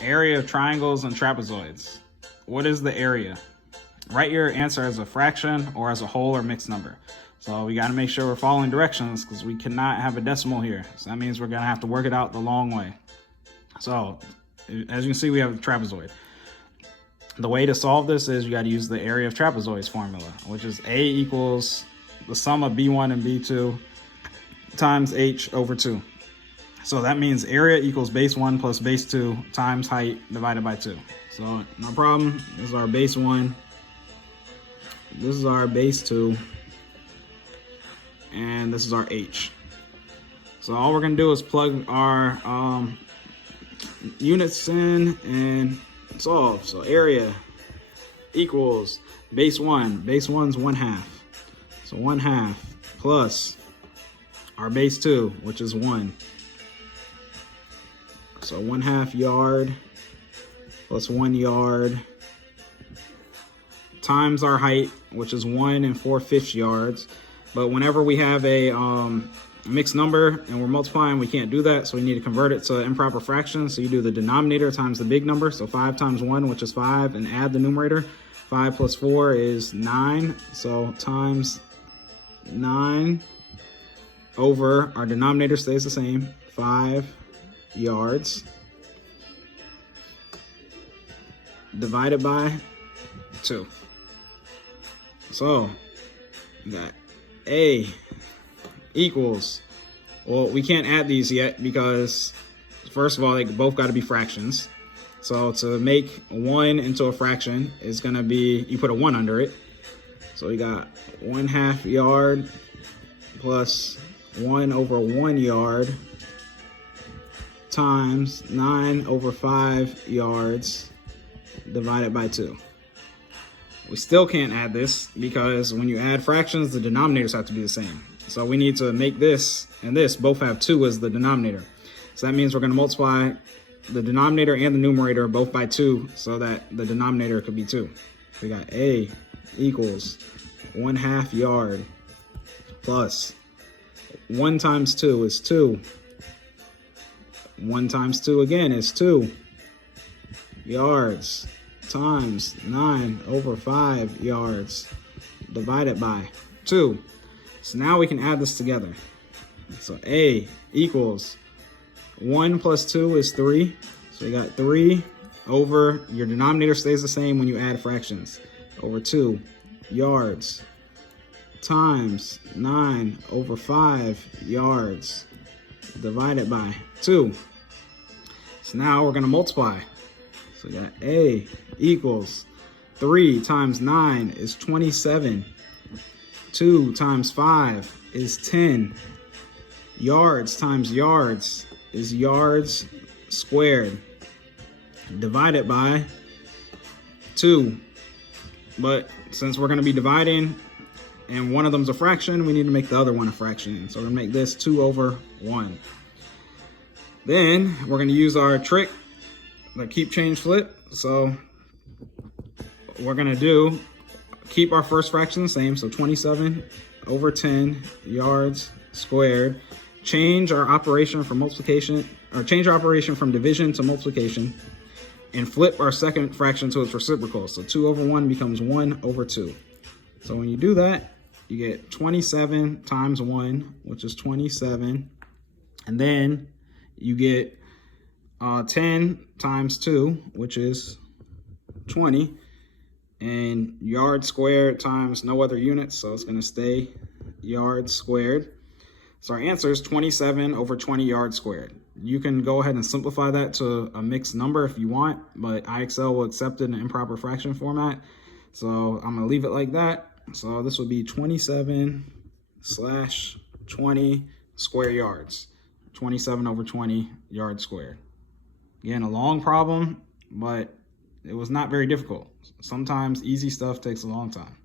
Area of triangles and trapezoids. What is the area? Write your answer as a fraction or as a whole or mixed number. So we got to make sure we're following directions because we cannot have a decimal here. So that means we're going to have to work it out the long way. So as you can see, we have a trapezoid. The way to solve this is you got to use the area of trapezoids formula, which is A equals the sum of B1 and B2 times H over 2. So that means area equals base 1 plus base 2 times height divided by 2. So no problem. This is our base 1. This is our base 2. And this is our H. So all we're going to do is plug our units in and solve. So area equals base 1. Base 1's 1/2. So 1/2 plus our base 2, which is 1. So 1/2 yard plus 1 yard times our height, which is 1 4/5 yards. But whenever we have a mixed number and we're multiplying, we can't do that. So we need to convert it to improper fractions. So you do the denominator times the big number. So 5 times 1, which is 5, and add the numerator. 5 plus 4 is 9. So times 9 over, our denominator stays the same, 5 yards divided by 2. So we got A equals, well, we can't add these yet because first of all, they both got to be fractions. So to make 1 into a fraction is going to be, you put a 1 under it. So we got 1/2 yard plus 1 over 1 yard times 9 over 5 yards divided by 2. We still can't add this because when you add fractions, the denominators have to be the same. So we need to make this and this both have 2 as the denominator. So that means we're going to multiply the denominator and the numerator both by 2 so that the denominator could be 2. We got A equals 1/2 yard plus 1 times 2 is 2. 1 times 2 again is 2 yards times 9 over 5 yards divided by 2. So now we can add this together. So A equals 1 plus 2 is 3. So you got 3 over, your denominator stays the same when you add fractions, over 2 yards times 9 over 5 yards divided by 2. So now we're going to multiply. So we got A equals 3 times 9 is 27. 2 times 5 is 10. Yards times yards is yards squared divided by 2. But since we're going to be dividing and one of them's a fraction, we need to make the other one a fraction. So we're going to make this 2 over 1. Then we're going to use our trick, the keep, change, flip. So we're going to do, keep our first fraction the same. So 27 over 10 yards squared. Change our operation from multiplication, or change our operation from division to multiplication, and flip our second fraction to its reciprocal. So 2 over 1 becomes 1 over 2. So when you do that, you get 27 times 1, which is 27. And then you get 10 times 2, which is 20. And yard squared times no other units, so it's going to stay yards squared. So our answer is 27 over 20 yards squared. You can go ahead and simplify that to a mixed number if you want, but IXL will accept it in an improper fraction format. So I'm going to leave it like that. So this would be 27/20 square yards. 27 over 20 yards squared. Again, a long problem, but it was not very difficult. Sometimes easy stuff takes a long time.